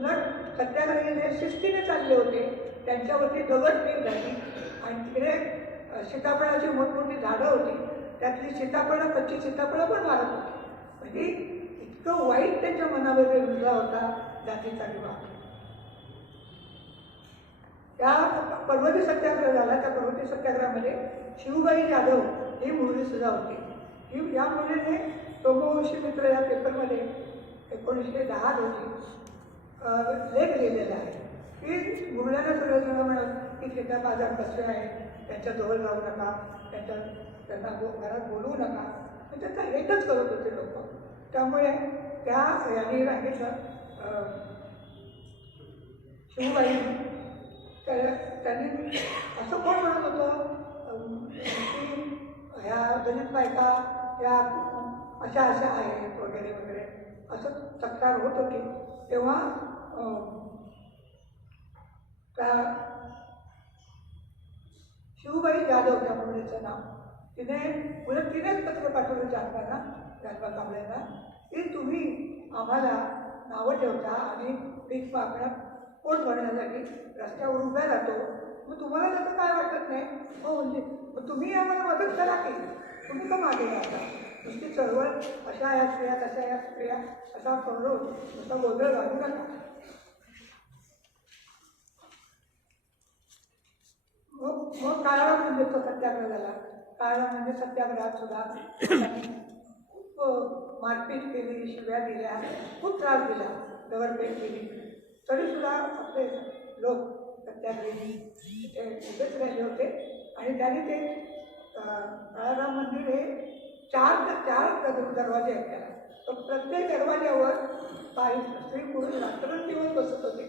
उलट सत्याग्रही जे शिस्तीने चालले होते त्यांच्यावरती दगडफेक झाली आणि तिकडे सीताफळाची मोठमोठी झाडं होती, त्यातली सीताफळं कच्ची सीताफळं पण मारत होती. म्हणजे इतकं वाईट त्यांच्या मनामध्ये रुजला होता जातीचा विभाग. त्या पर्वती सत्याग्रह झाला. त्या पर्वती सत्याग्रहामध्ये शिवबाई जाधव ही मुलगी सुद्धा होती. ही या मुलीने तोमोवंशी मित्र या पेपरमध्ये 1910 रोजी लेख लिहिलेला आहे की मुलांना सगळं म्हणत की शेता बाजार कसे आहे, त्यांच्याजवळ जाऊ नका, त्यांना घरात बोलवू नका, म्हणजे त्याचा हेटच करत होते लोक. त्यामुळे त्या यांनी सांगितलं शिवबाई त्यांनी असं कोण म्हणत होतं की ह्या दलित बायका या अशा अशा आहेत वगैरे वगैरे असं तक्रार होत होती. तेव्हा त्या शिवबाई जाधव त्या मुलीचं नाव, तिनेच पत्र पाठवलं जानबा कांबळेंना की तुम्ही आम्हाला नावं ठेवता आणि भीक मागण्यात पोट भरण्यासाठी रस्त्यावर उभ्या राहतो, मग तुम्हाला त्याचं काय वाटत नाही हो, म्हणजे मग तुम्ही आम्हाला मदत करा की, तुम्ही का मागे राहता, नुसती चळवळ अशा या स्त्रिया तशा या स्त्रिया असा करू नुसता गोंधळ घालू नका. मग काळा म्हणजे तो सत्याग्रह झाला. काळा म्हणजे सत्याग्रहात सुद्धा खूप मारपीट केली, शिव्या दिल्या, खूप त्रास दिला, दगडफेक केली, तरीसुद्धा आपले लोक सत्याग्रही तिथे उभेच राहिले होते. आणि त्यांनी ते काळाराम मंदिर हे चार दरवाजे आहेत त्याला, तर प्रत्येक दरवाज्यावर काही स्त्री पुरुष रात्रंदिवस बसत होते.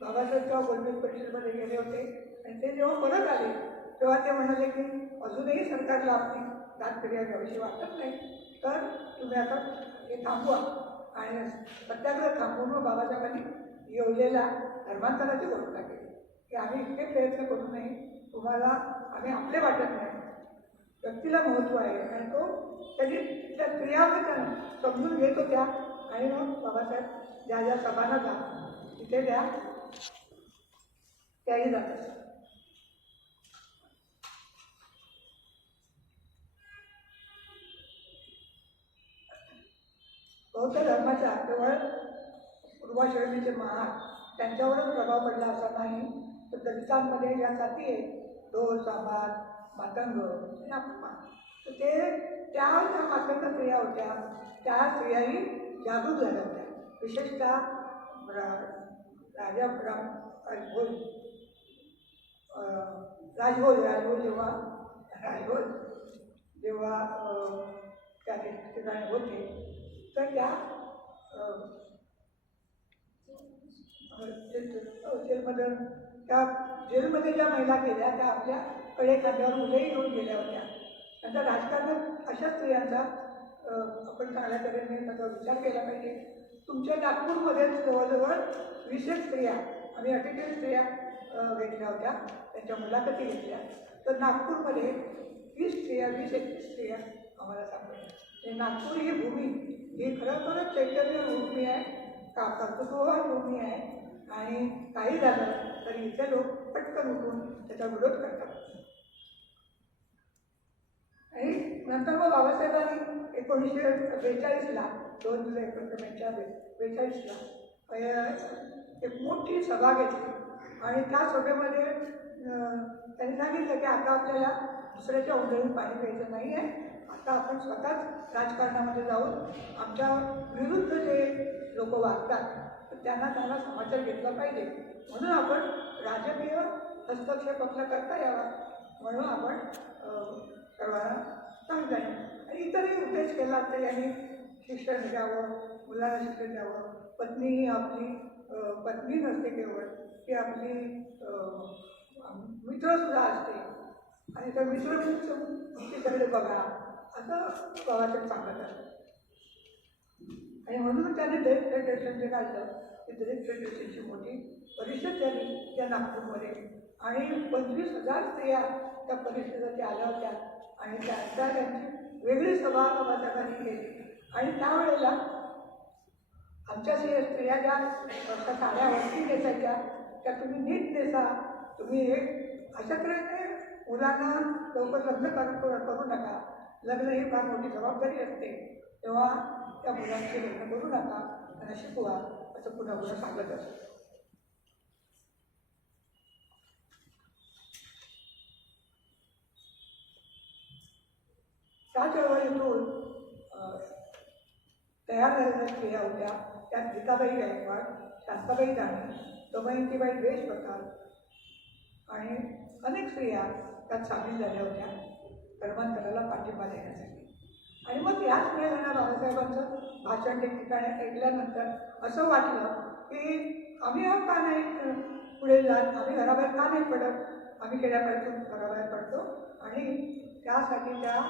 बाबासाहेब जेव्हा गोलमेज परिषदेमध्ये गेले होते आणि ते जेव्हा परत आले तेव्हा ते म्हणाले की अजूनही सरकारला आपली दाद फिर्याद घ्यावीशी वाटत नाही, तर तुम्ही आता हे थांबवा. आणि सत्याग्रह थांबवून बाबासाहेबांनी येवलेला धर्मांतराची घोषणा केली की आम्ही इतके प्रयत्न करूनही तुम्हाला आम्ही आपले वाटत नाही, व्यक्तीला महत्त्व आहे. आणि तो त्यांनी त्या क्रिया समजून घेत होत्या. आणि मग बाबासाहेब ज्या ज्या सभांना जा तिथे त्याही जात असतात. बौद्ध धर्माच्या केवळ पूर्वाश्रमीचे महान त्यांच्यावरच प्रभाव पडला असा नाही, तर दलितांमध्ये ज्या जाती आहेत ढोल चांभार मातंग तर ते त्या मातंग स्त्रिया होत्या, त्या स्त्रियाही जागरूक झाल्या होत्या. विशेषतः राजभोज जेव्हा त्या ठिकाणी होते तर त्या जेलमध्ये ज्या महिला गेल्या त्या आपल्या कडे खांद्यावर मुलंही घेऊन गेल्या होत्या. त्यांचा राजकारणात अशा स्त्रियांचा आपण चांगल्या तऱ्हेने त्याचा विचार केला पाहिजे. तुमच्या नागपूरमध्ये जवळजवळ 20 स्त्रिया, आम्ही 48 स्त्रिया घेतल्या होत्या, त्यांच्या मुलाखती घेतल्या, तर नागपूरमध्ये 20 स्त्रिया आम्हाला सापडल्या. नागपूर ही भूमी ही खरोखरच चैतन्य भूमी आहे, कर्तृत्ववान भूमी आहे. आणि काही झालं तरी इथे लोक पटकन उठून त्याचा विरोध करतात. आणि नंतर मग बाबासाहेबांनी 1942ला 2 जुलै 1942ला एक मोठी सभा घेतली. आणि त्या सभेमध्ये त्यांनी सांगितलं की आता आपल्याला दुसऱ्याच्या उंदळीत पाणी प्यायचं नाही आहे, आता आपण स्वतःच राजकारणामध्ये जाऊन आमच्या विरुद्ध जे लोक वागतात तर त्यांना समाचार घेतला पाहिजे, म्हणून आपण राजकीय हस्तक्षेप आपला करता यावा, म्हणून आपण सर्वांना सांगताय. आणि इतरही उद्देश केला तर यांनी शिक्षण द्यावं, मुलांना शिक्षण द्यावं, पत्नीही आपली पत्नी नसते केवळ, ती आपली मित्रसुद्धा असते आणि त्या मित्रकडे बघा असं बाबासाहेब सांगत असतात. आणि म्हणून त्याने दलित फेडरेशन जे काढलं ती दलित फेडरेशनची मोठी परिषद झाली त्या नागपूरमध्ये. आणि 25,000 स्त्रिया त्या परिषदेत आल्या होत्या आणि त्यांची वेगळी सभा बाबासाहेबांनी केली. आणि त्यावेळेला आमच्या स्त्रिया ज्या साड्या वरती नेसायच्या त्या तुम्ही नीट नेसा, तुम्ही एक अशा तऱ्हेने मुलांना लवकर लग्न करू नका, लग्न ही फार मोठी जबाबदारी असते, तेव्हा त्या मुलांची लग्न करू नका, त्यांना शिकवा, असं पुन्हा पुन्हा सांगत असतो. त्या चळवळीतून तयार झालेल्या स्त्रिया होत्या, त्यात गीताबाई गायकवाड, शांताबाई दाणी, दमयंतीबाई देशप्रताप आणि अनेक स्त्रिया त्यात सामील झाल्या होत्या धर्मांतराला पाठिंबा देण्यासाठी. आणि मग याच वेळेला बाबासाहेबांचं भाषण ठिकठिकाणी ऐकल्यानंतर असं वाटलं की आम्ही का नाही पुढे जात, आम्ही घराबाहेर का नाही पडत, आम्ही खेड्यापाड्यातून घराबाहेर पडतो. आणि त्यासाठी त्या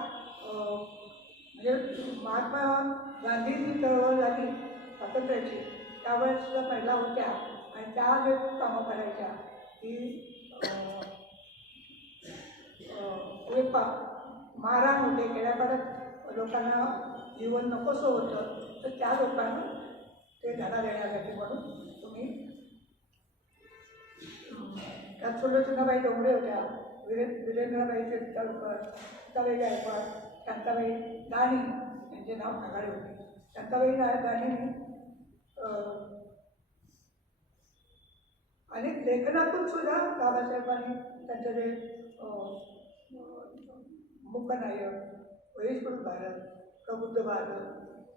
म्हणजे महात्मा गांधींची चळवळ झाली स्वातंत्र्याची, त्यावेळेस महिला होत्या आणि त्या जे कामं करायच्या की मारहाण होते, खेड्यापाड्यात लोकांना जीवन नकोसं होतं, तर त्या लोकांना ते धडा देण्यासाठी म्हणून तुम्ही त्यात सुलोचनाबाई डोंगरे होत्या, वीरेंद्रबाई चितळकर, शांताबाई गायकवाड, शांताबाई दाणी यांचे नाव आघाडी होते. शांताबाई दाणींनी आणि लेखनातून सुद्धा बाबासाहेबांनी त्यांचं जे मुकनायक, वैश्वरूप भारत, प्रबुद्ध भारत,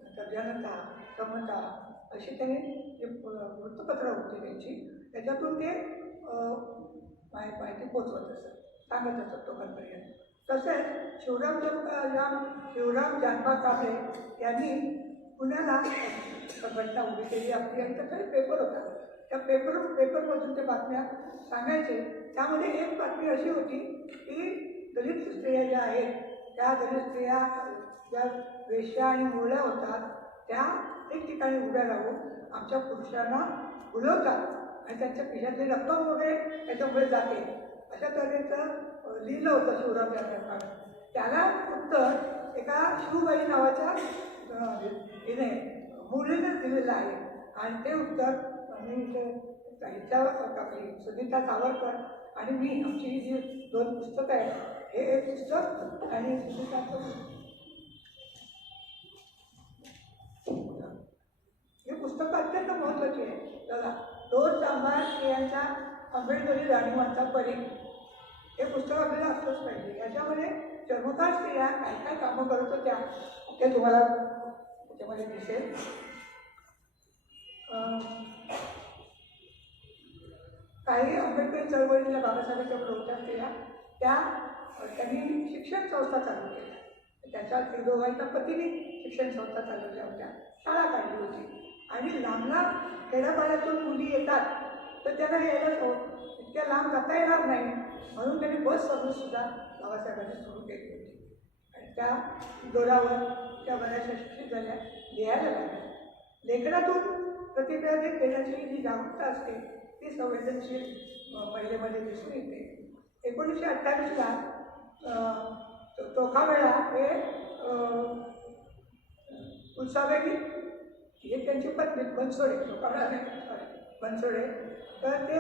नंतर जनता, समता अशी त्यांनी जे वृत्तपत्र होती त्यांची, त्याच्यातून ते माहिती पोचवत असत, सांगत असत लोकांपर्यंत. तसेच शिवराम जानबा कांबळे यांनी पुण्याला घटना उभी केली आपली, आणि त्याचा पेपर होता, त्या पेपरमधून ते बातम्या सांगायचे. त्यामध्ये एक बातमी अशी होती की दलित स्त्रिया ज्या आहेत त्या दलित स्त्रिया ज्या वेश्या आणि मुरळ्या होतात त्या एक ठिकाणी उभ्या राहून आमच्या पुरुषांना बुलवतात आणि त्यांच्या खिशातली रक्कम वगैरे त्याच्यामुळे जाते, अशा तऱ्हेचं लिहिलं होतं शिवराम जानबा. त्याला उत्तर एका शिवबाई नावाच्या हिने मुलीने दिलेलं आहे. आणि ते उत्तर मी साहित्यावर टाकली. सुनीता सावरकर आणि मी, आमची ही जी 2 पुस्तकं आहेत, हे एक पुस्तक आणि सुनीताचं ही पुस्तकं अत्यंत महत्त्वाची आहे. चला, 2 चांभार स्त्रियांचा आंबेडकरी जाणीवांचा परीघ हे पुस्तक आपल्याला असलंच पाहिजे. याच्यामध्ये चर्मकार स्त्रिया काय काय कामं करत होत्या ते तुम्हाला त्याच्यामध्ये दिसेल. काही आंबेडकरी चळवळीतल्या बाबासाहेबांच्या प्रवृत्त्या असलेल्या त्यांनी शिक्षण संस्था चालू केल्या. त्याच्या दोघांच्या पतीने शिक्षण संस्था चालवल्या होत्या, शाळा काढली होती. आणि लांब लांब खेड्यापाड्यातून मुली येतात तर त्यांना यायला इतक्या लांब जाता येणार नाही, म्हणून त्यांनी बस सर्व्हिससुद्धा बाबासाहेबांनी सुरू केली होती. आणि त्या जोरावर त्या बऱ्याचशा शिक्षित झाल्या, लिहायला लागल्या. लेखनातून प्रतिक्रिया देण्याची जी जागरूकता असते ती संवेदनशील महिलेमध्ये दिसून येते. 1928ला चोखामेळा हे उल्साबाई हे त्यांची पत्नी बनसोडे, चोखामेळा बनसोडे, तर ते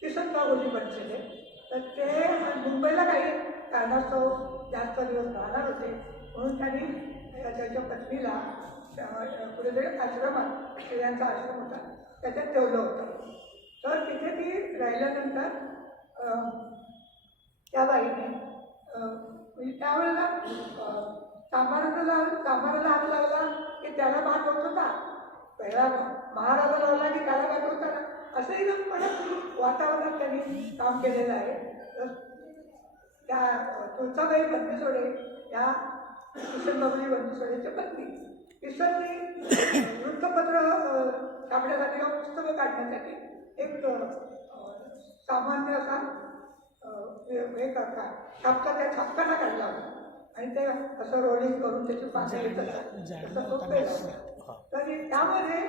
किसनगाव होती बनसोडे, तर ते मुंबईला काही कारणास्तव जास्त दिवस राहणार होते, म्हणून त्यांनी त्याच्या पत्नीला कुठेतरी आश्रमात, स्त्रियांचा आश्रम होता त्याच्यात ठेवलं होतं. तर तिथे ती राहिल्यानंतर त्या बाईने म्हणजे त्यावेळेला सांबाराला हात लावला की त्याला भाग होत होता, पहिला महाराजा लावला की त्याला भाग होता ना, असंही परत वातावरणात त्यांनी काम केलेलं आहे. तर त्या तुळसाबाई बनसोडे या किशनबाबुजी बनसोडेच्या पत्नी, किशननी वृत्तपत्र छापण्यासाठी किंवा पुस्तकं काढण्यासाठी एक सामान्य असा हे करता छापता, त्या छापताना काढला होता आणि ते असं रोलिंग करून त्याची पानं येत असं तो पेला होता. तर त्यामध्ये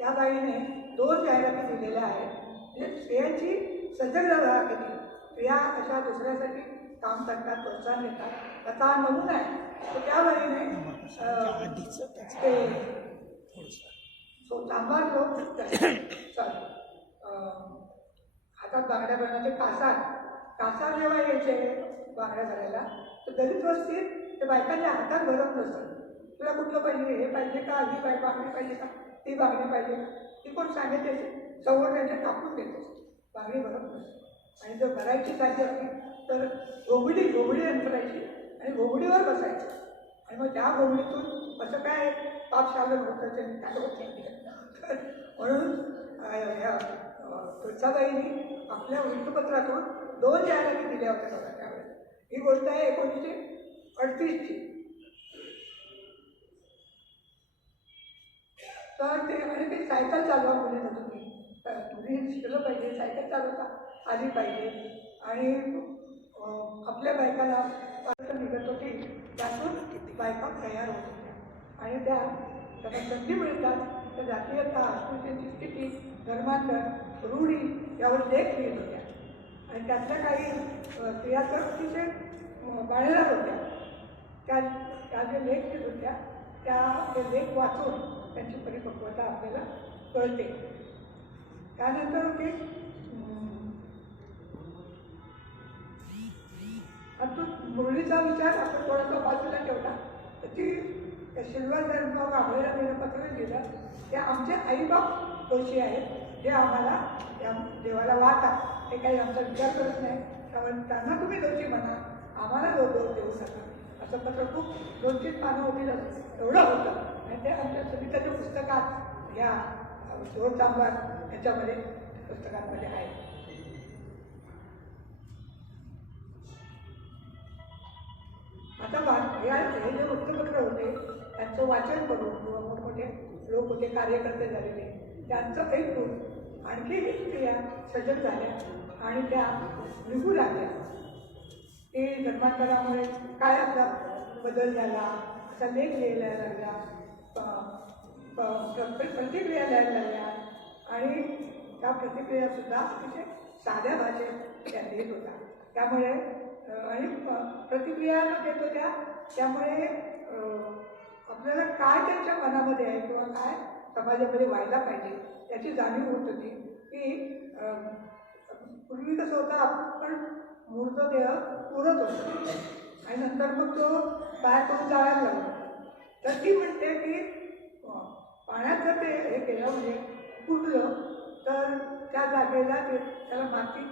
या बाईने 2 जाहिराती दिलेल्या आहेत. म्हणजे स्त्रियांची सजग राहा केली, स्त्रिया अशा दुसऱ्यासाठी काम करतात, प्रोत्साहन देतात, त्याचा हा नमुना आहे. तर त्या बाईने ते चांभार लोक हातात बांगड्या बनवायचे. कासार जेव्हा यायचे बांगड्या भरायला, तर दलित वस्तीत ते बायकांच्या हातात भरत नसतं. तुला कुठलं पाहिजे, हे पाहिजे का, ही बांगडी पाहिजे का, ती बांगडी पाहिजे का, ती कोण सांगितले सवड त्यांच्या कापून देते, बांगडी भरत नसते. आणि जर भरायची साधी असली तर घोगडी अंतरायची आणि घोगडीवर बसायचं. आणि मग त्या घोगडीतून असं काय पाप शालं होतं म्हणून ह्या तुळसाबाईंनी आपल्या वृत्तपत्रातून 2 जाहिराती दिल्या होत्या बघा त्यावेळेस. ही गोष्ट आहे 1938ची. तर ते आणि ते सायकल चालवा मुलीनं तुम्ही शिकलं पाहिजे, सायकल चालवता आली पाहिजे. आणि आपल्या बायकाला निघत होती, त्यातून बायका तयार होत होत्या. आणि त्यांना संधी मिळतात तर जातीयता, अस्पृश्यांची स्थिती, धर्मांतर, रूढी यावर लेख लिहित होत्या. आणि त्यातल्या काही स्त्रिया तर अतिशय बाळेदार होत्या. त्या जे लेख लिहित होत्या ते लेख वाचून त्यांची परिपक्वता आपल्याला कळते. त्यानंतर होती आता मुरळीचा विचार आपण थोडासा बाजूला ठेवला तर ती सिल्वर धर्म आम्हाला निरपत्र दिलं. ते आमचे आईबाप दोषी आहेत, जे आम्हाला त्या देवाला वाहतात. ते काही आमचा विचार करत नाही, त्यामुळे त्यांना तुम्ही दोषी म्हणा, आम्हाला दोष देऊ नका. असं पत्र खूप 2-3 पानं होतील एवढं होतं. आणि ते आमच्या सविताच्या पुस्तकात ह्या चांभार ह्याच्यामध्ये पुस्तकांमध्ये आहे. आता हे जे वृत्तपत्र होते त्यांचं वाचन करून किंवा मोठमोठे लोक होते, कार्यकर्ते झालेले, त्यांचं ऐकून आणखी स्त्रिया सजग झाल्या आणि त्या निघू लागल्या की धर्मांतरामुळे काय असा बदल झाला, असा लेख लिहायला लागला, प्रतिक्रिया द्यायला लागल्या. आणि त्या प्रतिक्रियासुद्धा अतिशय साध्या भाषेत त्या देत होत्या. त्यामुळे आणि प्रतिक्रिया देत होत्या, त्यामुळे आपल्याला काय त्यांच्या मनामध्ये आहे किंवा काय समाजामध्ये व्हायला पाहिजे याची जाणीव होत होती. की पूर्वी कसं होतं, आपण मूर्तदेह पुरत होतो आणि नंतर मग तो तयार करून जाळायला लागला. तर ती म्हणते की पाण्यात जर ते हे केलं म्हणजे फुटलं तर त्या जागेला त्याला माती,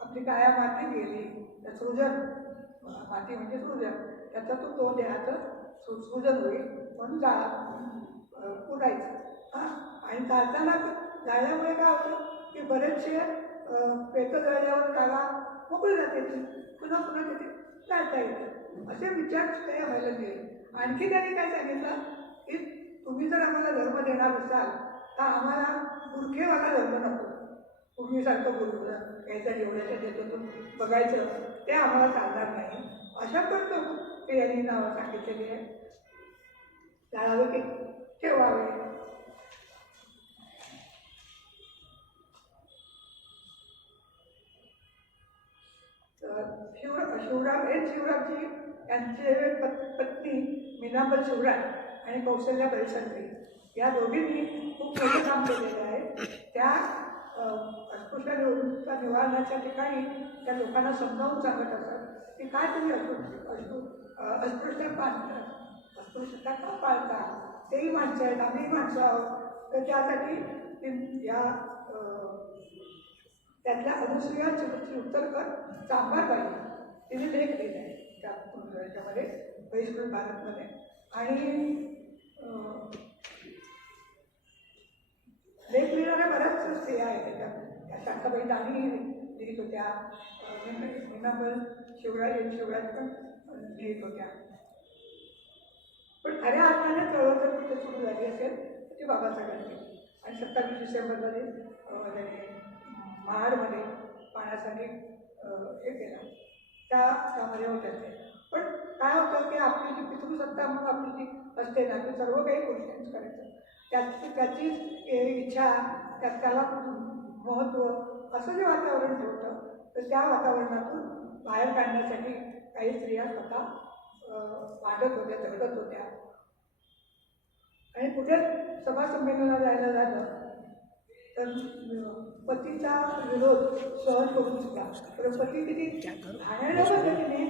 आपली काळ्या माती गेली, त्या सृजन, माती म्हणजे सृजन, त्याच्यातून तो देहाचं सृजन होईल म्हणून पुरायचं. हां, आणि चालताना जाळल्यामुळे काय होतं की बरेचसे पेतं जळल्यावर जागा मोकळी जाते, पुन्हा तिथे चालता येतं. असे विचार त्या व्हायला गेले. आणखी त्यांनी काय सांगितलं की तुम्ही जर आम्हाला धर्म देणार असाल तर आम्हाला मूर्खेवाला धर्म नको. पूर्वीसारखं बोलणं यायचं एवढ्याच्या त्याच्यातून बघायचं ते आम्हाला चालणार नाही. अशा करतो ते यांनी नावं सांगितलेली आहे. जाळावे की ठेवावे. शिवरामजी यांचे पत्नी मीनाबाई शिवराम आणि कौशल्या बैसंत्री या दोघींनी खूप मोठं काम केलेलं आहे. त्या अस्पृश्यता निवारणाच्या ठिकाणी त्या लोकांना समजावून सांगत असतात की काय तुम्ही अस्पृश्यता का पाळता, तेही माणसं आहेत, आम्ही माणसं आहोत. तर त्यासाठी या त्यातल्या अनुसूयाची उत्तर कर चांभार पाहिजे तिने लेख लिहिला आहे त्या याच्यामध्ये वैष्णव भारतमध्ये. आणि लेख लिहिणाऱ्या बऱ्याच स्त्रिया आहेत त्याच्यात. त्या शांताबाई दाणी लिहित होत्या, मीनाबाई शिवराज पण लिहित होत्या. पण खऱ्या अर्थाने चळवळ जर कुठे सुरू झाली असेल तर ती बाबासाहेबांनी. आणि 27 डिसेंबरला महाडमध्ये पाण्यासाठी हे केलं, त्यामध्ये होत्या ते. पण काय होतं की आपली जी पितृसत्ता म्हणून आपली जी असते ना ती सर्व काही गोष्टींच करायचं, त्याची इच्छा, त्याला महत्त्व असं जे वातावरण ठेवतं, तर त्या वातावरणातून बाहेर काढण्यासाठी काही स्त्रिया स्वतः वाढत होत्या, झगडत होत्या. आणि कुठे सभा संमेलनाला जायला झालं तर पतीचा विरोध सहन करू शकला. तर पती किती घाणेरड्या पद्धतीने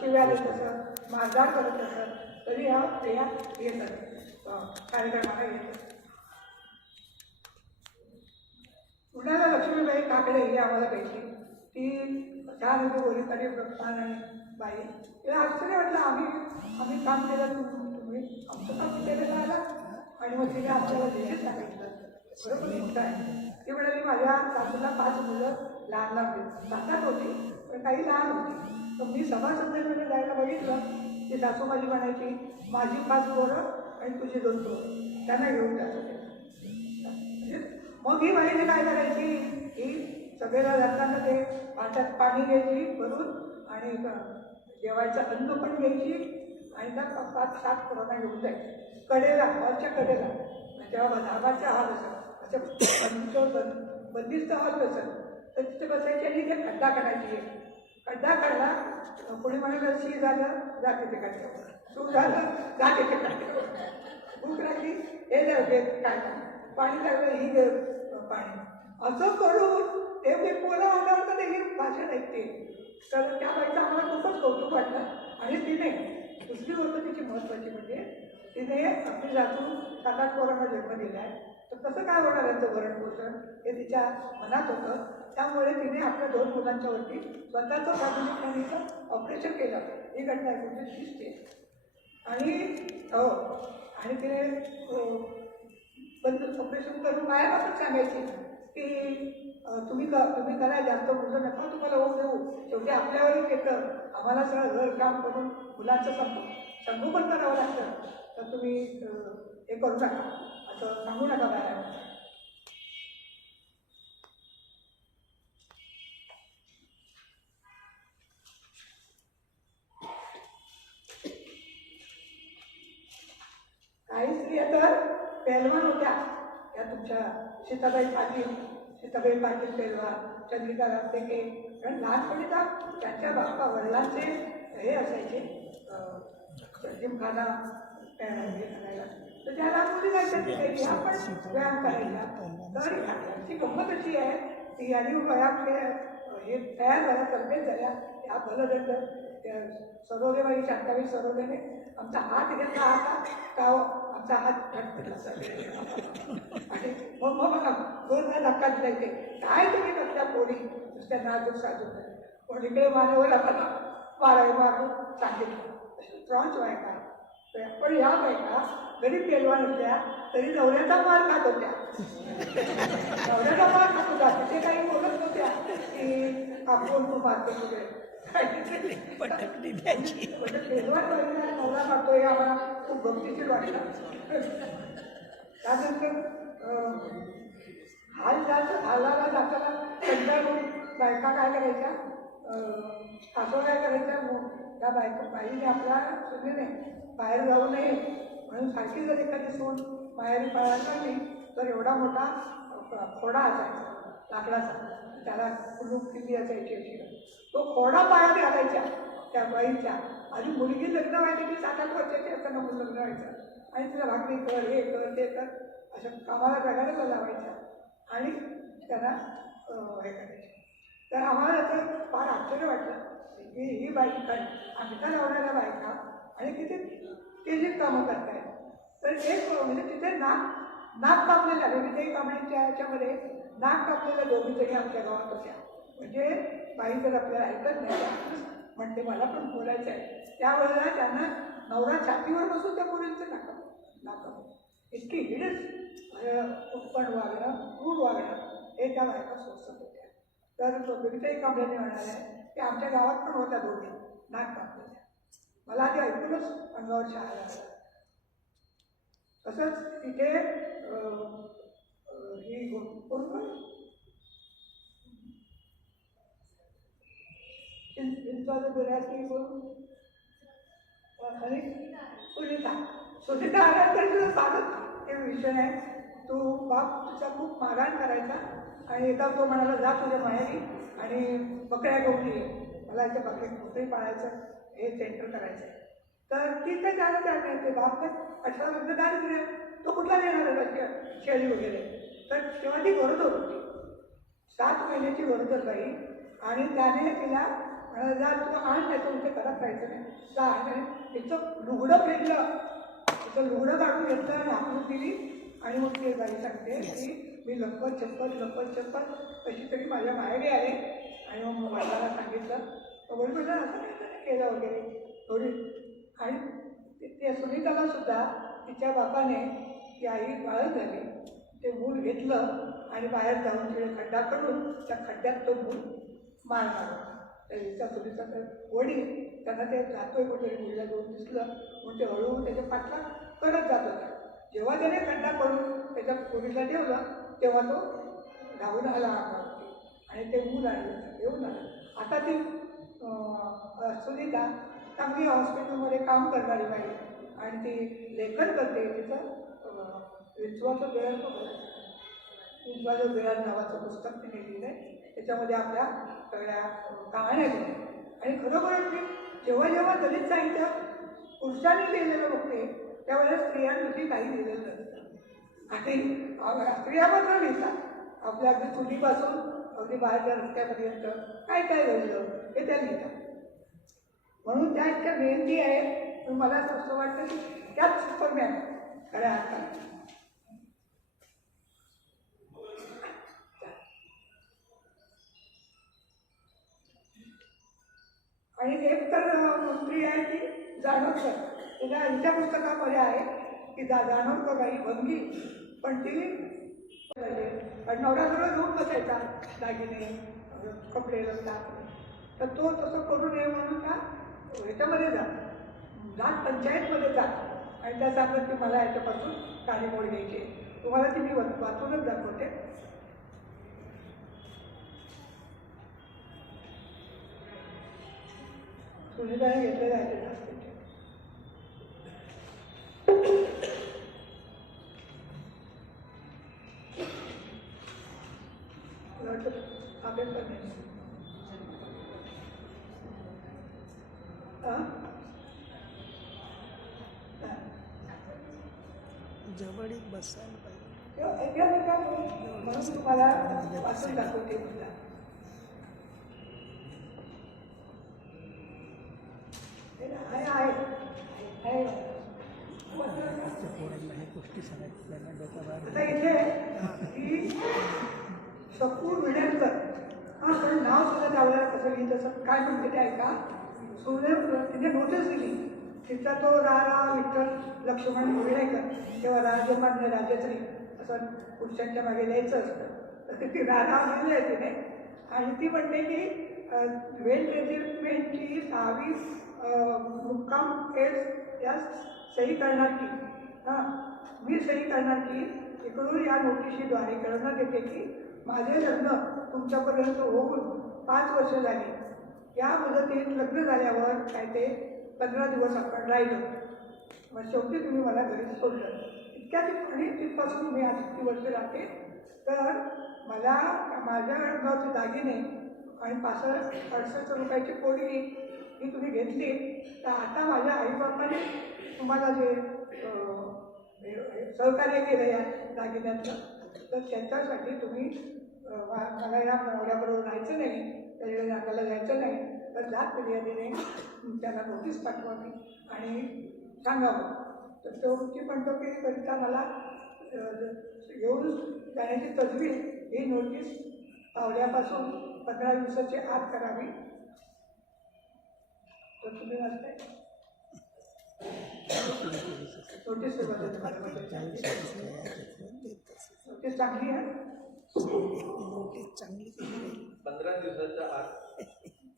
शिव्या देत असत, मारधाड करत असत, तरी ह्या स्त्रिया येतात कार्यक्रमाला येतात. पुण्याला लक्ष्मीबाई काकडे ही आम्हाला भेटली. ती छान होती, गोरीकारी प्रस्थान आणि बाई. तिला आश्चर्य वाटलं, आम्ही काम केलं, तुम्ही आमचं काम केलेलं आला. आणि मग तिने आपल्याला देश सांगितलं, बरोबर मोठं आहे. ती म्हणाली माझ्या सासूला 5 मुलं लहान लहान होती, 7 होती, पण काही लहान होती. तर मी सभा संमेलनामध्ये जायला बघितलं की सासू माझी म्हणायची माझी 5 पोरं आणि तुझी 2 पोरं, त्यांना घेऊन जायचं. मग ही बाईने काय करायची, ही सभेला जाताना ते पाटात पाणी घ्यायची भरून आणि जेवायचं अन्न पण घ्यायची आणि त्या 5-7 पोरांना घेऊन जायची कडेला, हॉलच्या कडेला. तेव्हा धाबाच्या हॉल असत, असं बंदिस्त हॉल असत, तर तिथे बसायची आणि ते खड्डा काढायची. खड्डा काढला, कोणी म्हणालं शी झालं जा तिथे काढलं, सू झालं जा तिथे काढलं, भूक लागली हे जाऊ काय पाणी लागलं ही घे पाणी, असं करून ते मी पोरं आल्यावर तर ही भाषण ऐकते. तर त्या बाईचं आम्हाला खूपच कौतुक वाटलं. आणि तिने दुसरी गोष्ट तिची महत्त्वाची म्हणजे तिने आपली सासू 7-8 पोरांना जन्म दिला आहे, तर कसं काय होणार यांचं भरण पोषण हे तिच्या मनात होतं. त्यामुळे तिने आपल्या 2 मुलांच्या वरती स्वतःचं सार्वजनिक ऑपरेशन केलं. ही घटना 1930ची. आणि तिने बंद ऑपरेशन करून बाहेर आपण सांगायची की तुम्ही करा, जास्त मुलं नका तुम्हाला होऊ देऊ, शेवटी आपल्यावरच येतं, आम्हाला सगळं घर काम करून मुलांचं संगोपन करावं लागतं, तर तुम्ही हे करू नका, असं सांगू नका बाहेर. काही स्त्रिया तर पहलवान होत्या, त्या तुमच्या सीताबाई पाटील पहलवान, चंद्रिका रामटेके. कारण लहानपणी तर त्यांच्या बाप्पा वडिलांचे हे असायचे जिमखाना हे करायला, तर त्या लहान मुली जायच्या आपण व्यायाम करायचा. तर ह्याची गंमत अशी आहे की आणि व्यायाम हे तयार झाल्या, तब्येत झाल्या, या बलदंड त्या सरोदेबाई शांताबाई सरोदेने आमचा हात घेतला का आमचा हात घटला आणि मग मला 2 धक्का दिला इथे काय तुम्ही कसल्या पोरी नुसत्या नाजूक साजूक पण इकडे मानवाला मला मारून सांगितलं. स्ट्रॉंग बायका. पण या बायका जरी पेलवान होत्या तरी नवऱ्याचा मार खात होत्या. नवऱ्याचा मार खात होता, तिथे काही बोलत नव्हत्या की आपण तू मारतो वगैरे. पेलवान बाईला नवरा मारतो हे आम्हाला खूप गमतीशीर वाटलं. त्यानंतर हालाला जाताना कंटाळून बायका काय करायच्या, सासू काय करायच्या, त्या बाईने आपल्या सुनेने बाहेर जाऊ नये म्हणून सारखी जर एखादी सून बाहेर पळायला लागली तर एवढा मोठा खोडा असायचा लाकडाचा, त्याला कुलूप किल्ली असायची अशी, तो खोडा पायात घालायच्या त्या बाईच्या. आणि मुलगी लग्न व्हायची ती 7-8 वर्षाची असताना मुलं लग्न व्हायचं आणि तिला भाकरी कर, हे कर, ते कर, असं कामाला जगायला लावायच्या आणि त्यांना हे करायचे. तर आम्हाला असं फार आश्चर्य वाटलं की ही बाई काय अंगठा लावणाऱ्या बायका आणि किती तेजीत कामं करतायत. तर एक म्हणजे तिथे नाक कापलेल्या विविधही कामांच्या ह्याच्यामध्ये नाक कापलेल्या 2 जणी आमच्या गावात होत्या. म्हणजे बाई जर आपल्याला ऐकत नाही म्हणते मला पण बोलायचं आहे, त्यावेळेला त्यांना नवरा छातीवर बसून त्या मुलींचं नाकाप इतकी हिडच उत्पन्न वागणं, क्रूर वागणं हे त्या बायका सोसत होत्या. तर विविधही कांबळ्याने म्हणाले की आमच्या गावात पण होत्या 2 नाक कापलेल्या. मला ते ऐकूनच अंगावर शहायला आला. तसंच तिथे ही गुजराती आणि सुनीता आल्यानंतर सांगत हे विषय आहे. तू बाप तुझा खूप मारहाण करायचा आणि एकदा तो म्हणाला जा तुझ्या माहेरी आणि बकऱ्या घेऊन ये, मला याच्या बकरी पाळायचं हे सेंटर करायचं आहे. तर ती काय त्याला नाही ते बाप 18 वर्ष दारिद्र्य तो कुठला देणार आहे शेळी वगैरे. तर तेव्हा ती गरोदर होती, 7 महिन्याची गरोदर बाई. आणि त्याने तिला म्हणाला, जा तुला आण, नाही तर उद्या घरात राहायचं नाही, जा. आणि तिचं लुगडं फेडलं, तिचं लुगडं काढून घेतलं आणि हाकलून दिली. आणि मग ती बाई सांगते की मी लपत छप्पत कशी तरी माझ्या माहेरी आले. आणि मग वडिलांना सांगितलं, वडील म्हटलं असं नाही केलं वगैरे थोडी. आणि त्या सुनीताला सुद्धा तिच्या बापाने ती आई बाळच झाली, ते मूल घेतलं आणि बाहेर जाऊन तिकडे खड्डा करून त्या खड्ड्यात तो मूल मारणार. त्या सुनीचा वडील त्यांना ते जातोय कुठे मुलीला घेऊन दिसलं म्हणून ते हळूहळू त्याच्या पाठला करत जात होता. जेव्हा त्याने खड्डा करून त्याच्या पोरीला ठेवलं तेव्हा तो धावून आला अंगावरती आणि ते मूल आणलं, घेऊन आलं. आता ती सुनीता चांगली हॉस्पिटलमध्ये काम करणारी बाई आणि ती लेखन करते. तिचं विश्वाचं बिळाण विश्वाचं बिळाण नावाचं पुस्तक तिने लिहिलं आहे. त्याच्यामध्ये आपल्या सगळ्या कहाण्या लिहिल्या. आणि खरोखरच मी जेव्हा जेव्हा दलित साहित्य पुरुषांनी लिहिलेलं बघते त्यावेळेस स्त्रियांविषयी काही लिहिलेलं नसतं. आणि स्त्रिया मात्र लिहितात आपल्या अगदी चुलीपासून अगदी बाहेरच्या रस्त्यापर्यंत काय काय घडलं हे त्या लिहितात. म्हणून त्या इतक्या मेहनती आहेत. पण मला असं वाटतं की त्याच सुपरमॅन खऱ्या अर्थाने. आणि एक तर मंत्री आहे ती जाणवकर, त्याच्या यांच्या पुस्तकामध्ये आहे की जाणवकर बाई भंगी, पण ती नवरा सगळं घेऊन बसायचा, दागिने कपडे असतात. तर तो तसं करू नये म्हणून त्या ह्याच्यामध्ये जात पंचायतमध्ये जात आणि त्या सांगत की मला याच्यापासून काडीमोड घ्यायची. तुम्हाला ती मी वाचूनच दाखवते. सुनीताने घेतलेलं आहे ते जास्त. आपण पण नाही जवळीक बसायला पाहिजे. म्हणून तुम्हाला वाचून दाखवते. तुला गोष्टी सांगायच्या आता इथे ही शकू विड्यांकर, पण नाव सुद्धा त्यावेळेला कसं लिहिलं तसं काय म्हणते ते ऐका. तिने नोटीस दिली. तिचा तो रारा विठ्ठल लक्ष्मण विड्याकर, तेव्हा राजमान्य राजश्री असं पुरुषांच्या मागे लिहायचं असतं. तर ती रारा लिहिली आहे तिने. आणि ती म्हणते की वेल रेजिमेंटची 6वी मुक्काम केस या सही करणार की मी सही करणार की इकडून या नोटिशीद्वारे कळवण्यात येते की माझे लग्न तुमच्यापर्यंत होऊन 5 वर्ष झाली. या मुदतीत लग्न झाल्यावर काय ते 15 दिवस आपण राहिलो. मग शेवटी तुम्ही मला घरी सोडलं. इतक्या आणि तिथपासून मी आज किती वर्ष राहते. तर मला माझ्या गावचे दागिने आणि 65-68 रुपयाची पोळी ही तुम्ही घेतली. तर आता माझ्या आईबापाने तुम्हाला जे सहकार्य केलं या दागिन्याचं, तर त्याच्यासाठी तुम्ही मला या नवऱ्याबरोबर राहायचं नाही, त्याच्याकडे नाकाला जायचं नाही. तर जात फिर्यादीने त्याला नोटीस पाठवावी आणि सांगावं. तर तो ती म्हणतो की करिता मला येऊन जाण्याची तजवीज ही नोटीस पावल्यापासून 15 दिवसाची आत करावी. तर तुम्ही वाचताय नोटीस चांगली आहे. नोटीस चांगली 15 दिवसाच्या आत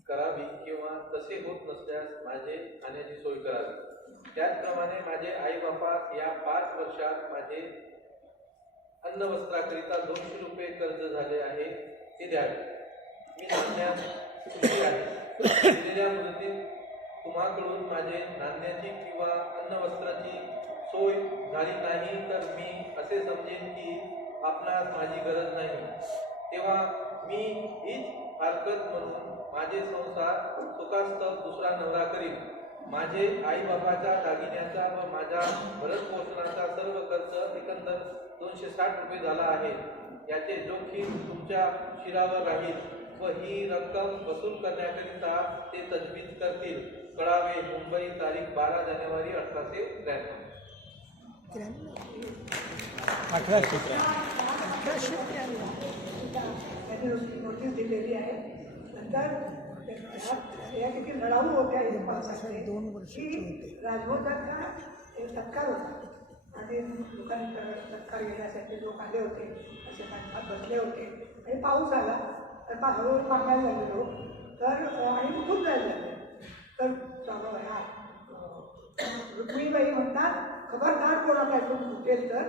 करावी किंवा तसे होत नसल्यास माझे खाण्याची सोय करावी. त्याचप्रमाणे माझे आई बापा या 5 वर्षात माझे अन्न वस्त्राकरिता 200 रुपये कर्ज झाले आहे ते द्यावे. मी नांदण्यात सुखी आहे. दिलेल्या मुदतीत तुम्हाकडून माझे नांदण्याची किंवा अन्न वस्त्राची सोय झाली नाही तर मी असे समजेन की आपणास माझी गरज नाही. तेव्हा मी हीच हरकत म्हणून माझे संसार सुखास्तव दुसरा नवरा करीन. माझे आई बाबाच्या दागिन्याचा व माझ्या भरत पोषणाचा सर्व खर्च एकंदर 260 रुपये झाला आहे. याचे जोखीम तुमच्या शिरावर राहील व ही रक्कम वसूल करण्याकरिता ते तजवीज करतील. कळावे, मुंबई, तारीख 12 जानेवारी 1893. 1893. त्यांनी नोटीस दिलेली आहे. नंतर या किती लढाऊ होत्या बाबासाहेब 2 वर्षाचे होते. राजभोजांचा एक सत्कार होता आणि लोकांनी सत्कार घेण्यासाठी लोक आले होते, असे माणसात बसले होते आणि पाऊस आला तर हळूहळू मागायला लागलो तर आणि खूप जायला लागले तर रुक्मिणीबाई म्हणतात, खबरदार कोणाला ऐकून सुटेल तर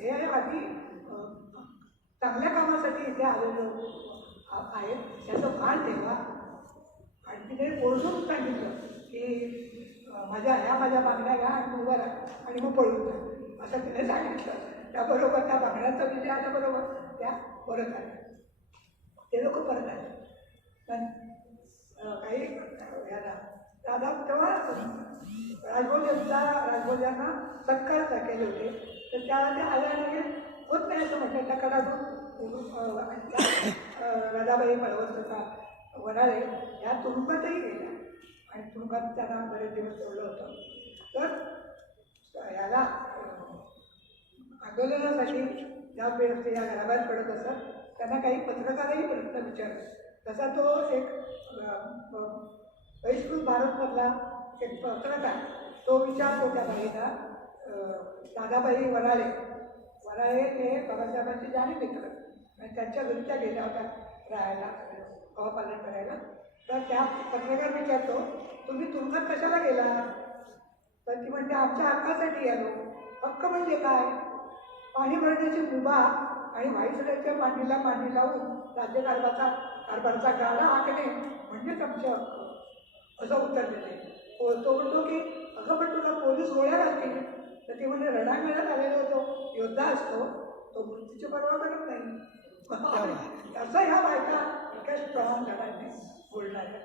हे आधी चांगल्या कामासाठी इथे आलेलो आहेत त्याचं भान ठेवा. आणि तिथे पोळसून सांगितलं की माझ्या बांगड्या घ्या आणि उभं राहा आणि मग पळून जा असं तिने सांगितलं. त्याबरोबर त्या बांगड्यांचा विजय आल्याबरोबर त्या परत आल्या. ते लोक परत आले. पण काही याला दादा तेव्हा राजभोजांना सत्कार केले होते तर त्याला ते आल्याने होत नाही असं म्हटलं. त्या कडातून राधाबाई पळवसचा वराळे या तुरुंगातही गेल्या आणि तुरुंगात त्यांना बरेच दिवस ठेवलं होतं. तर याला आंदोलनासाठी ज्या व्यवस्थे या घराबाहेर पडत असत त्यांना काही पत्रकारही प्रश्न विचारले. तसा तो एक वैष्णव भारतमधला एक पत्रकार तो विचारतो त्या बाईला, दादाबाई वराळे हे बाबासाहेबांचे जाणे मित्र आणि त्यांच्या घरी त्या गेल्या होत्या राहायला, हवापालन करायला. तर त्या पत्रकार विचारतो, तुम्ही तुरुंगात कशाला गेला? तर ती म्हणते, आमच्या हक्कासाठी आलो. हक्क म्हणजे काय? पाणी भरण्याची मुभा आणि व्हाईसरायच्या मांडीला मांडी लावून राज्यकारभाराचा गाडा हाकणे म्हणजेच आमचे हक्क, असं उत्तर देते. तो म्हणतो की अगं पण तुला पोलीस गोळ्या घालतील. तर ते म्हणजे रणांगणात आलेला होतो योद्धा असतो तो मृत्यूची पर्वा करत नाही. असं ह्या बायका एका स्ट्रॉंग झाडांनी बोलणाऱ्या.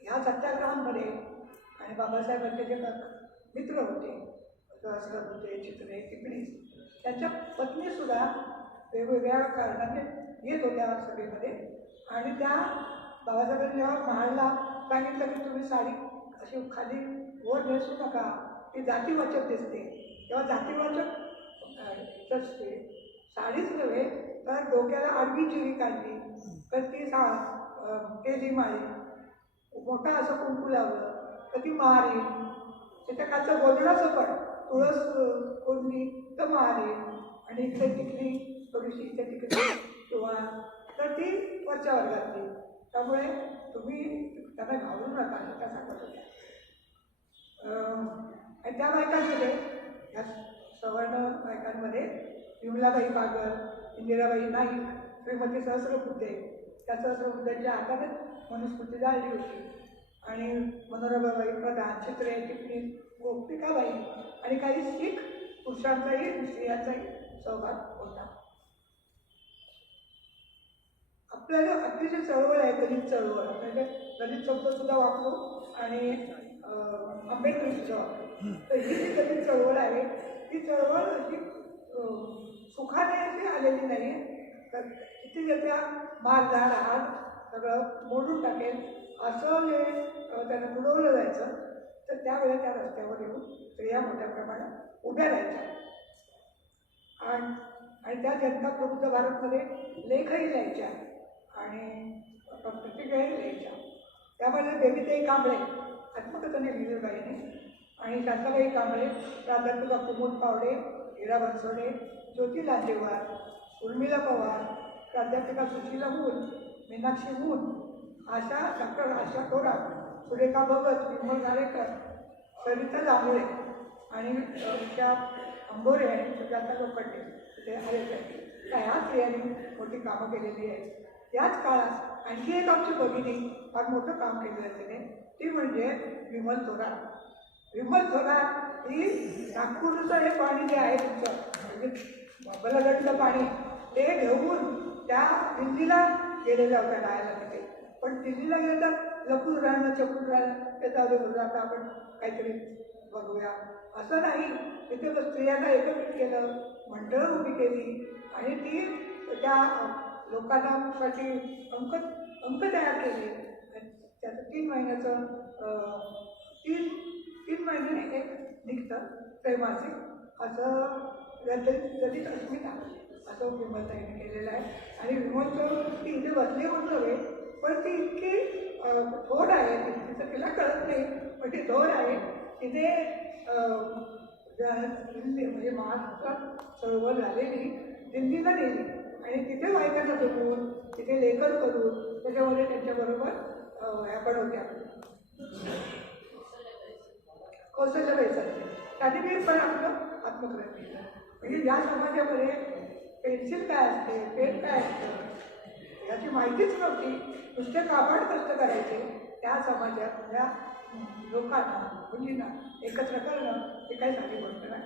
ह्या सत्याग्रहांमध्ये आणि बाबासाहेबांचे जे मित्र होते, असकर होते, चित्रे, टिपणीस, त्यांच्या पत्नीसुद्धा वेगवेगळ्या कारणाने येत होत्या सभेमध्ये. आणि त्या बाबासाहेबांनी जेव्हा महाडला सांगितलं की तुम्ही साडी अशी खाली वर नेसू नका, ती जातीवाचक दिसते, तेव्हा जातीवाचक असते. साडीच नव्हे तर डोक्याला आडवी चिरी काढली तर ती केली माळी, मोठा असं कुंकू लावलं तर ती महारी, त्याच्या खालचं गोंधळाचं पण तुळस कोंडली तर महारी आणि इकडे टिकली थोडीशी इथे टिकली किंवा तर ती वरच्या वर्गातली. त्यामुळे तुम्ही त्यांना घालू नका त्या सांगत होत्या. आणि त्या बायकांमध्ये ह्या सवर्ण बायकांमध्ये विमलाबाई बागर, इंदिराबाई नाईक, श्रीमती सहस्रबुद्धे, त्या सहस्रबुद्धेच्या हाताने मनुस्मृती जाळली होती. आणि मनोरमाबाई प्रधान, चित्रे, टिपणी, गोपिकाबाई आणि काही शीख पुरुषांचाही स्त्रियांचाही सहभाग होता. आपल्याला अतिशय चळवळ आहे दलित चळवळ, म्हणजे दलित शब्दसुद्धा वापरू आणि आंबेडकरीचं वापरू. तर ही जी दलित चळवळ आहे ती चळवळ अशी सुखाने अशी आलेली नाही. तर किती ज्याच्या मारधाड हात सगळं मोडून टाकेल असं जे त्यांना बुडवलं जायचं. तर त्यावेळेला त्या रस्त्यावर येऊन स्त्रिया मोठ्या प्रमाणात उभ्या राहायच्या. आणि त्या जनता प्रबुद्ध भारतमध्ये लेखही लिहायच्या आणि प्रतिक्रियाही लिहायच्या. त्यामध्ये बेबीताई कांबळे आत्मकथने लिहिली बाईने आणि शांताबाई कांबळे, प्राध्यापिका कुमुद पावडे, हिरा बनसोडे, ज्योती लांजेवार, उर्मिला पवार, प्राध्यापिका सुशीला मूल, मीनाक्षी मूल, डॉक्टर आशा थोरात, सुरेखा भगत, विमल नारेकर, सरिता जांभळे आणि त्या अंबोरे आणि सुजाता लोखंडे तिथे आलेले आहेत. ह्या स्त्रियांनी मोठी कामं केलेली आहेत. याच काळात आणखी एक आमची भगिनी फार मोठं काम केलेलं तिने, ती म्हणजे विमल थोरात. विमल थोरात ही नागपूरचं हे पाणी जे आहे तुमचं म्हणजे बलगडचं पाणी ते घेऊन त्या दिल्लीला गेलेल्या होत्या राहायला तिथे. पण दिल्लीला गेलं तर लपून राहणं चपून राहणं ते जाऊ दे म्हणून आता आपण काहीतरी बघूया असं नाही. तिथे स्त्रियांना एकत्रित केलं, मंडळं उभी केली आणि ती त्या लोकांसाठी अंक तयार केले. त्याचं 3 महिन्याचं तीन महिन्याने एक निघतं त्रैमासिक असं ललित अस्मिता असं विमलताईने केलेलं आहे. आणि विमलचं ती इथे बसली म्हणतो रे पण ती इतकी थोर आहे तिचं तिला कळत नाही पण ती थोर आहे. तिथे म्हणजे महाराष्ट्रात चळवळ झालेली दिल्लीला नेली आणि तिथे बायकांना जमवून तिथे लेखन करून त्याच्यामध्ये त्यांच्याबरोबर ह्या पण होत्या कौशल्य त्यांनी मी पण आपलं आत्मक्रांती केलं. म्हणजे या समाजामध्ये पेन्सिल काय असते पेन काय असतं याची माहितीच नव्हती. नुसते काबाड कष्ट करायचे. त्या समाजातल्या लोकांना मुलींना एकत्र करणं हे काही साधी गोष्ट नाही.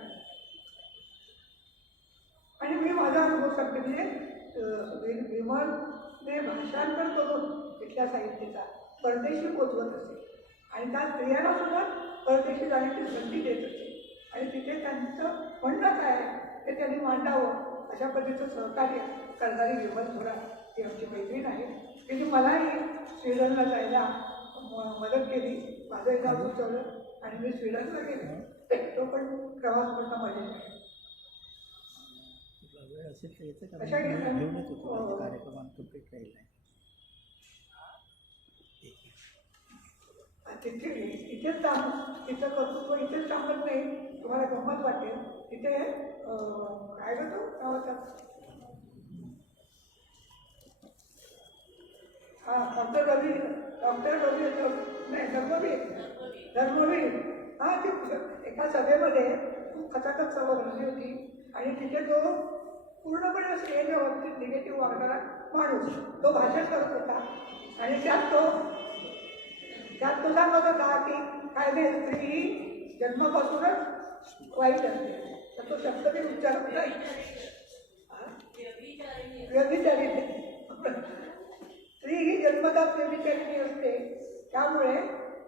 आणि मी माझा अनुभव सांगते म्हणजे विमलने भाषांतर करून तिथल्या साहित्याचा परदेशी पोचवत असे आणि त्या स्त्रियांना सुद्धा परदेशी जाण्याची संधी देत असे आणि तिथे त्यांचं म्हणणं काय आहे ते त्यांनी मांडावं अशा पद्धतीचं सहकार्य करणारी विमल थोरात ही आमची मैत्रीण आहे. तिने मलाही स्वीडनला जायला मदत केली. माझं एक गाव सुचवलं आणि मी स्वीडनला गेले. तो पण प्रवास मोठा मजेत आहे. वेळ असेल तर येतं का अशा घेऊनच होतो कार्यक्रम कंप्लीट राहील तिथे इथेच तिचं कर्तृत्व इथेच थांबत नाही. तुम्हाला गंमत वाटेल तिथे काय करतो गावाचा डॉक्टर रवी नाही धर्मवीर ती एका सभेमध्ये खूप खचाखच सभा भरली होती आणि तिथे तो पूर्णपणे स्त्रियांच्या बाबतीत निगेटिव्ह वागणारा माणूस तो भाषण करत होता आणि त्यात तो सांगत होता की काय नाही स्त्री ही जन्मापासूनच वाईट असते. तर तो शब्द मी उच्चारत नाही व्यभिचारी स्त्री ही जन्मदात व्यभिचारिणी असते. त्यामुळे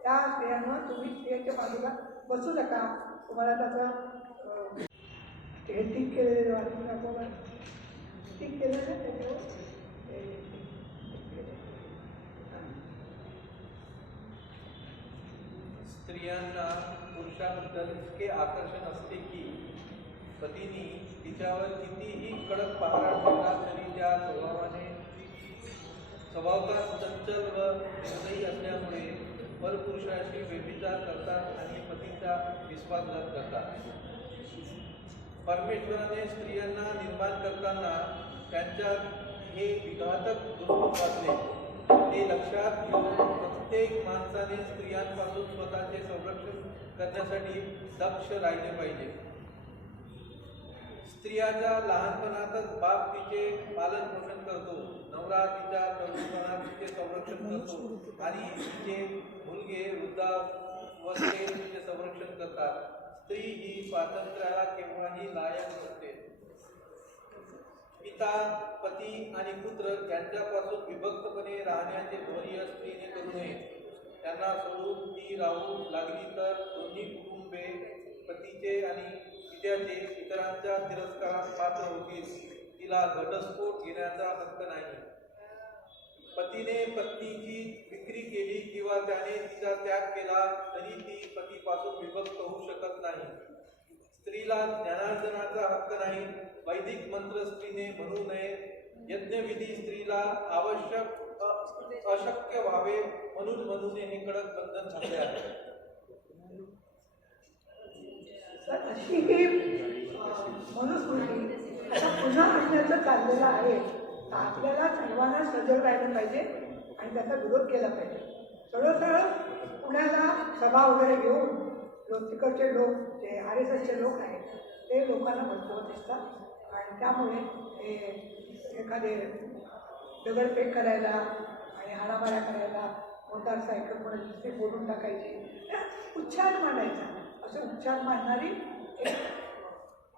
त्या स्त्रियांवर तुम्ही स्त्रियांच्या बाजूला बसू नका. तुम्हाला त्याचं हे ठीक केलेलं ठीक केलं ना त्याच्यावर स्त्रियांना पुरुषाबद्दल इतके आकर्षण असते की पतीने तिच्यावर कितीही कडक पहारा ठेवला तरी त्या स्वभावात चंचल व निर्दयी असल्यामुळे परपुरुषाशी व्यभिचार करतात आणि पतीचा विश्वासघात करतात. परमेश्वराने स्त्रियांना निर्माण करताना त्यांच्यात हे विघातक दुर्गुण वाचले. ते लक्षात घेऊन प्रत्येक माणसाने स्त्रियांपासून स्वतःचे संरक्षण करण्यासाठी दक्ष राहिले पाहिजे. स्त्रियाच्या लहानपणातच बाप तिचे पालन पोषण करतो. नवरा तिच्या तरुणपणात तिचे संरक्षण करतो आणि तिचे मुलगे वृद्धावस्थेत तिचे संरक्षण करतात. स्त्री ही स्वातंत्र्याला केव्हाही लायक नसते. पिता पती आणि पुत्र यांच्यापासून विभक्तपणे राहण्याचे ध्येय स्त्रीने करू नये. त्यांना सोडून ती राहू लागली तर दोन्ही कुटुंबे पतीचे आणि पित्याचे इतरांच्या तिरस्कारास पात्र होतील. तिला घटस्फोट घेण्याचा हक्क नाही. पतीने पत्नीची विक्री केली किंवा त्याने तिचा त्याग केला तरी ती पतीपासून विभक्त होऊ शकत नाही. स्त्रीला ज्ञानार्जनाचा हक्क नाही. वैदिक मंत्र स्त्रीने म्हणू नये. यज्ञविधी स्त्रीला अशक्य व्हावे म्हणून हे कडक बंधन घातले आहे. अशी ही मनुस्मृती आता पुन्हा आणण्याचं चाललेलं आहे. तर आपल्याला सर्वांना सजग राहिलं पाहिजे आणि त्याचा विरोध केला पाहिजे. सरळ पुण्याला सभा वगैरे घेऊन तिकडचे लोक जे RSSचे लोक आहेत ते लोकांना भडकवत असतात आणि त्यामुळे हे एखादे दगडफेक करायला आणि हाणामाऱ्या करायला मोटारसायकल कोणाची बोलून टाकायची उच्छाद मांडायचा असे उच्चार मांडणारी एक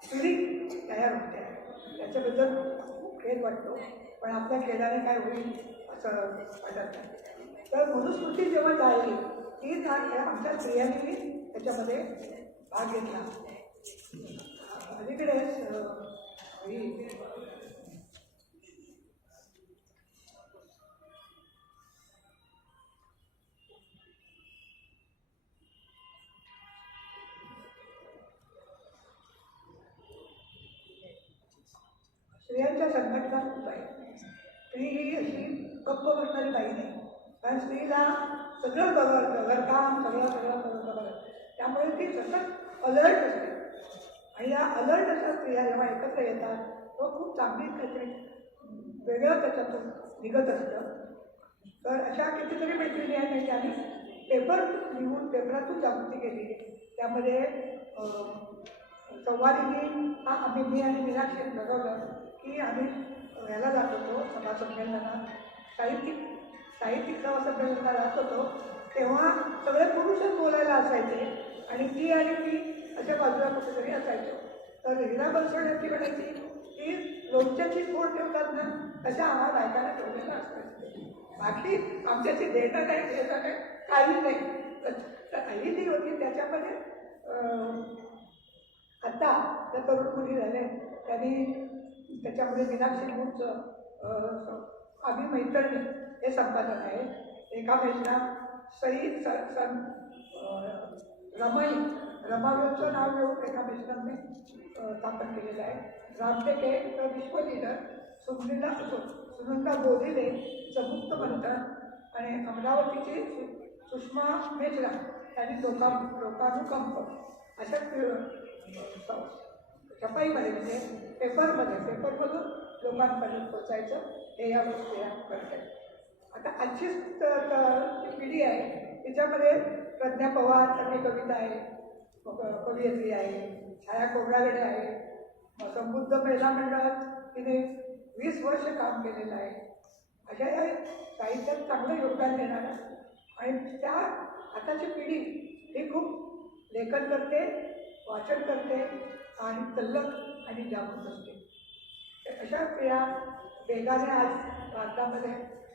पिढी तयार होते आहे. त्याच्याबद्दल खूप खेद वाटतो, पण आपल्या खेळाने काय होईल असं वाटत नाही. तर मनुस्मृती जेव्हा जाळली ती आमच्या स्त्रियांनी त्याच्यामध्ये भाग घेतला. अलीकडेच स्त्रियांच्या संघटना खूप आहे. स्त्री ही अशी गप्प बसणारी बाई नाही, कारण स्त्रीला सगळं घरकाम सगळं त्यामुळे ती सतत अलर्ट असते. आणि या अलर्ट अशा स्त्रिया जेव्हा एकत्र येतात तो खूप चांगली काहीतरी वेगळं त्याच्यातून निघत असतं. तर अशा कितीतरी मैत्रिणी आहेत ज्यांनी पेपर लिहून पेपरातून जागृती केली. त्यामध्ये संवादिनी हा आम्ही मी आणि मीनाक्षी ठरवलं की आम्ही ह्याला जात होतो सभा संमेलनात, साहित्यिक सभा संमेलनाला जात होतो. तेव्हा सगळे पुरुषच बोलायला असायचे आणि ती आणि मी अशा बाजूला कुठेतरी असायचो. तर हिरा बनसोड ती म्हणायची की लोणच्याची फोड ठेवतात ना तशा आम्हाला बायकांना ठेवलेलं असतं, बाकी आमच्याची देणं नाही घेणं नाही काही नाही. तर आई जी होती त्याच्यामध्ये आता त्या तरुण मुली झाले त्यांनी त्याच्यामध्ये मीनाक्षी मूळचं आम्ही मैत्रिणी हे संपादक आहे. एकामेकांना रमावीचं नाव घेऊन एकामेकांनी स्थापन केलेलं आहे. रामटेके विश्व लिडर, सुनंदा बोधिले मुक्त मंथन आणि अमरावतीची सुषमा मेश्रा यांनी लोकानुकंप अशा छपाईमध्ये म्हणजे पेपरमधून लोकांपर्यंत पोचायचं हे या गोष्टी करतात. आता आजची पिढी आहे तिच्यामध्ये प्रज्ञा पवार आणि कविता आहे, कवयित्री आहे, छाया कोबरागडे आहे. समृद्ध महिला मंडळात तिने 20 वर्ष काम केलेलं आहे. अशा या साहित्यात चांगलं योगदान देणारं आणि त्या आताची पिढी ही खूप लेखन करते, वाचन करते आणि तल्लख आणि जागृत असते. अशा क्रिया वेगाने आज भारतामध्ये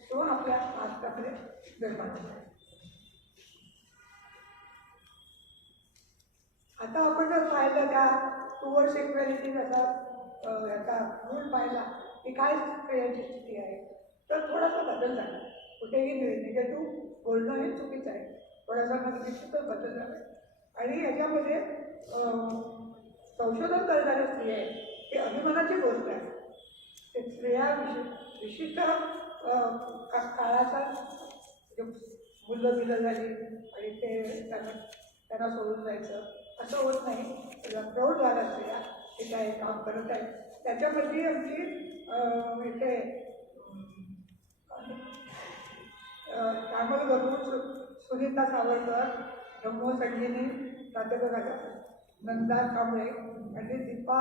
किंवा आपल्या महाराष्ट्रामध्ये निर्माण होत आहे. आता आपण जर पाहिलं त्या टुवर्ड सेक्युरिटी जसा याचा रूल पाहिला की काय क्रियांची स्थिती आहे तर थोडासा बदल झाला. कुठेही निगेटिव्ह बोलणं हे चुकीचं आहे, थोडासा निश्चितच बदल झाला. आणि याच्यामध्ये संशोधन करणाऱ्या स्त्रिया आहेत ही अभिमानाची गोष्ट आहे. ते स्त्रिया विशिष्ट काळाचा मुलं झाली आणि ते त्यांना सोडून जायचं असं होत नाही. प्रौढ झाल्या स्त्रिया ते काय काम करत आहेत. त्याच्यामध्ये आमची इथे श्यामल गरुड, सुनीता सावरकर, धम्मो संजीनी, प्राध्यापक नंदा कांबळे आणि दीपा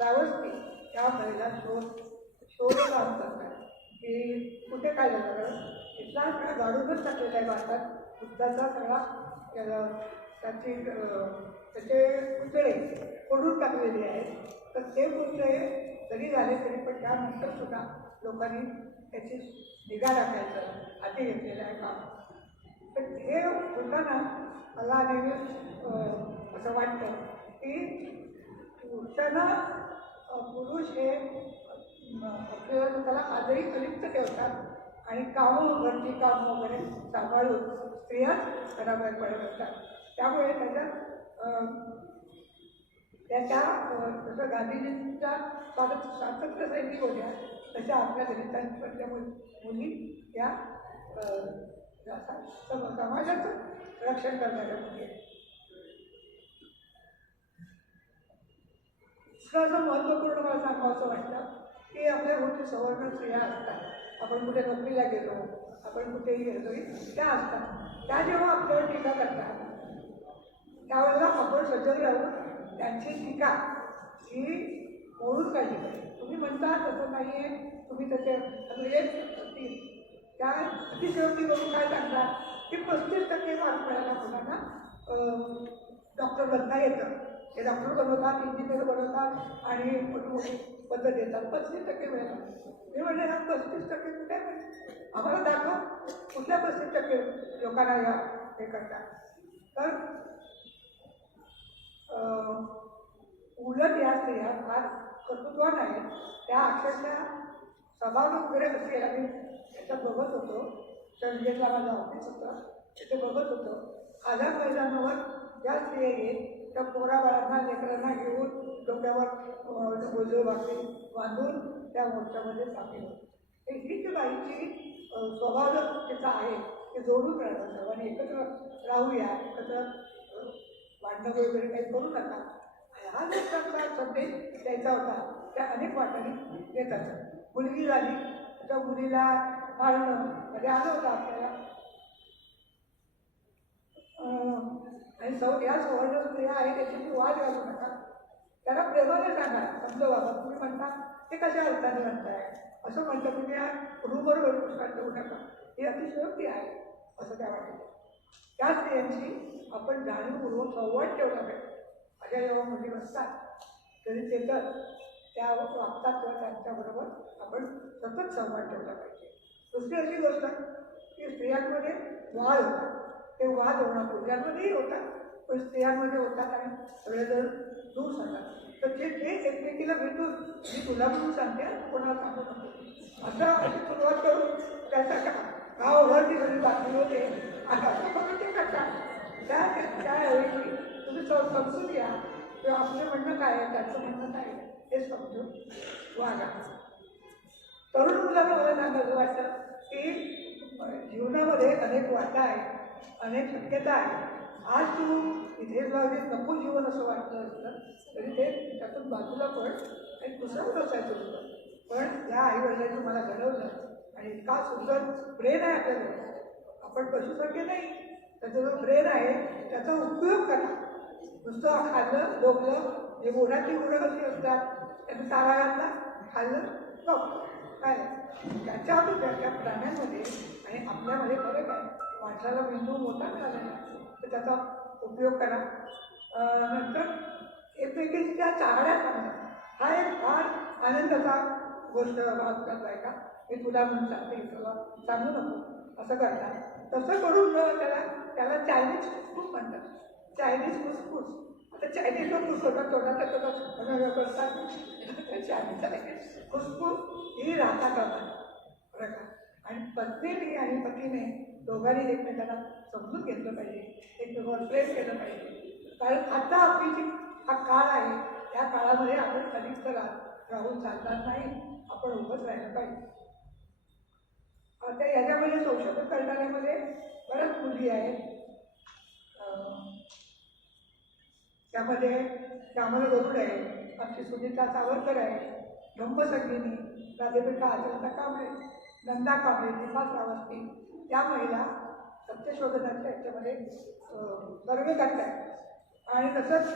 रावस्ती या महिला शोध काम करतात की कुठे काय झालं. इथला सगळा गाडूनच टाकलेला आहे भारतात. बुद्धाचा सगळा त्याचे पुतळे फोडून टाकलेले आहेत. तर ते पुतळे जरी झाले तरी पण त्यानंतर सुद्धा लोकांनी त्याची निगा राखायचं हाती घेतलेलं आहे काम. तर हे होताना मला नेहमी असं वाटतं की पुरुष हे आपल्याला त्याला आजही अलिप्त ठेवतात आणि कामं घरची कामं वगैरे सांभाळून स्त्रियाच घराबाहेर पडत असतात. त्यामुळे त्याच्या जसं गांधीजींच्या स्वातंत्र्य सैनिक होत्या तशा आपल्या दलितांच्या मुली या समाजाचं रक्षण करणाऱ्या मुली आहेत. असं महत्त्वपूर्ण मला सांगावं असं वाटतं की आपल्या कुठे सवर्ण स्त्रिया असतात, आपण कुठे नोकरीला गेलो, आपण कुठेही गेलो त्या असतात. त्या जेव्हा आपल्यावर टीका करतात त्यावेळेला आपण सजग राहून त्यांची टीका ही ओळून काढली पाहिजे. तुम्ही म्हणता तसं नाही आहे, तुम्ही त्याचे त्या अतिशयोक्ती करून काय सांगतात की 35% मार्क मिळाला मुलांना डॉक्टर बनता येतं. ते डॉक्टर बनवतात, इंजिनियर बनवतात आणि मोठी पद्धत देतात. 35% मिळतात. मी म्हणले हा 35% कुठे मिळेल? आम्हाला दाखव कुठल्या 35% लोकांना या हे करतात. तर उलट या स्त्रिया फार कर्तृत्वान आहेत. त्या अक्षरशः सभागृह वगैरे असेल आणि त्याच्यात बघत होतो. चर्चगेटला माझं ऑफिस होतं, तिथे बघत होतो. आझाद मैदानावर ज्या स्त्रिया येईल त्या पोराबाळांना लेकरांना घेऊन डोक्यावर गोजो भाकरी बांधून त्या मोर्चामध्ये सामील होते. ही जी बाईची स्वभाव तिचा आहे ते जोडून राहतात. सर्वांनी एकत्र राहूया, एकत्र भांडणं वगैरे काही करू नका. हा जो प्रकार संदेश द्यायचा होता त्या अनेक वाटाने देतात. मुलगी झाली त्या मुलीला मारणं म्हणजे आलं होतं आपल्याला. आणि या सवर्ण स्त्रिया आहे त्याच्याशी वाद घालू नका. त्याला प्रेमाने सांगा, समजा बाबा तुम्ही म्हणता ते कशा अर्थाने म्हणताय असं म्हणतं, तुम्ही या रूमवर पुस्तकात देऊ नका. ही अतिशयोक्ती आहे असं त्या वाटतं. त्या स्त्रियांची आपण जाणीवपूर्वक संवाद ठेवला पाहिजे. माझ्या जेव्हा मुली बसतात तरी ते तर त्या वागतात किंवा त्यांच्याबरोबर आपण सतत संवाद ठेवला पाहिजे. दुसरी अशी गोष्ट की स्त्रियांमध्ये वाद होतात. ते वाद होणं पुरुषांमध्येही होतात, पण स्त्रियांमध्ये होतात आणि सगळेजण दूर सांगतात. तर ते एकमेकीला भेटून मी तुला म्हणून सांगते, कोणाला सांगू नको असं अशी सुरुवात करून त्याचा गावभर ती सगळी बातमी होते. आता असं बघून ते करतात. त्याऐवजी तुम्ही समजून घ्या किंवा आपलं म्हणणं काय आहे, त्याचं म्हणणं काय आहे हे समजून वागा. तरुण मुलांना मला सांगायचं वाटतं की जीवनामध्ये अनेक वाटा आहेत, अनेक शक्यता आहेत. आज तू इथे लागले नको जीवन असं वाटलं असतं तरी ते त्यातून बाजूला पण एक दुसरा व्यवसाय सुरू कर. पण या आईवडिलांनी तुम्हाला घडवलं आणि इतका सुंदर ब्रेन आहे आपल्याला. आपण पशुसारखे नाही, त्याचा जो ब्रेन आहे त्याचा उपयोग करा. नुसतं खाल्लं झोपलं, हे बोराची गुरं कशी असतात, त्यानं तारा घातला खाल्लं झोपलं काय त्याच्यावर त्या प्राण्यांमध्ये आणि आपल्यामध्ये फरक आहे. माणसाला मेंदू मोठा मिळाला तर त्याचा उपयोग करा. नंतर एकमेकीच्या चाहड्या सांगा. हा एक फार आनंदाचा गोष्ट भाग करताय का मी तुला म्हणून सांगते, तुला सांगू नको असं करतात. तसं करून त्याला चायनीज खूप म्हणतात. चायनीज कुसकुस. आता चायनीज खुश होतात तोंडाचा करतात. चायनीज खुसखुस ही राहता कामा बरं का. आणि पत्नीने आणि पतीने दोघांनी एकमेकांना समजून घेतलं पाहिजे, एकमेकांवर प्रेम केलं पाहिजे. कारण आता आपली जी हा काळ आहे त्या काळामध्ये आपण अधिक राहून चालणार नाही. आपण उभंच राहिलं पाहिजे. आता याच्यामध्ये संशोधन करणाऱ्यामध्ये बऱ्याच मुली आहेत. त्यामध्ये श्यामला गरुड आहे, आमची सुनीता सावरकर आहे, ब्रह्मसंगिनी, प्राध्यापिका आचलता कांबळे, नंदा कांबळे, दीपा श्रावस्ती या महिला सत्यशोधनाच्या याच्यामध्ये सर्वे करत आहेत. आणि तसंच